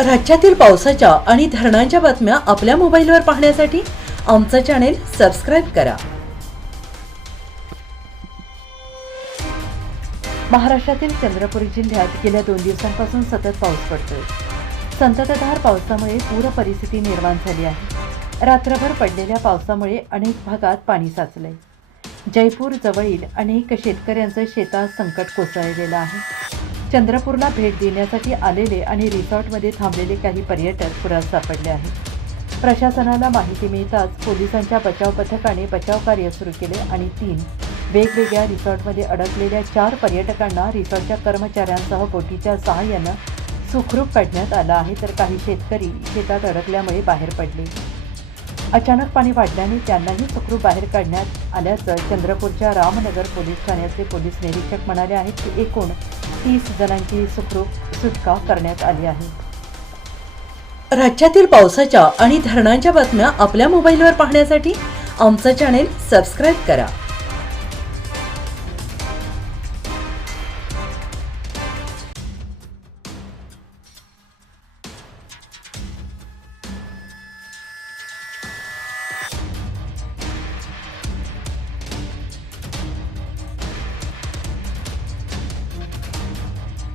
राज्यातील पावसाच्या आणि धरणांच्या बातम्या आपल्या मोबाईलवर पाहण्यासाठी आमचं चॅनेल सबस्क्राईब करा. महाराष्ट्रातील चंद्रपूर जिल्ह्यात गेल्या दोन दिवसांपासून सतत पाऊस पडतोय. संततधार पावसामुळे पूर परिस्थिती निर्माण झाली आहे. रात्रभर पडलेल्या पावसामुळे अनेक भागात पाणी साचलंय. जयपूर जवळील अनेक शेतकऱ्यांचं शेतात संकट कोसळलेलं आहे. चंद्रपूरला भेट देण्यासाठी आलेले आणि रिसॉर्टमध्ये थांबलेले काही पर्यटक पुरात सापडले आहेत. प्रशासनाला माहिती मिळताच पोलिसांच्या बचाव पथकाने बचाव कार्य सुरू केले आणि तीन वेगवेगळ्या रिसॉर्टमध्ये अडकलेल्या चार पर्यटकांना रिसॉर्टच्या कर्मचाऱ्यांसह बोटीच्या सहाय्यानं सुखरूप काढण्यात आलं आहे. तर काही शेतकरी शेतात अडकल्यामुळे बाहेर पडले. अचानक पाणी वाढल्याने त्यांनाही सुखरूप बाहेर काढण्यात आल्याचं चंद्रपूरच्या रामनगर पोलीस ठाण्याचे पोलीस निरीक्षक म्हणाले आहेत की एकूण तीस जणांची सुखरूप सुटका करण्यात आली आहे. राज्यातील पावसाच्या आणि धरणांच्या बातम्या आपल्या मोबाईलवर पाहण्यासाठी आमचं चॅनेल सबस्क्राईब करा.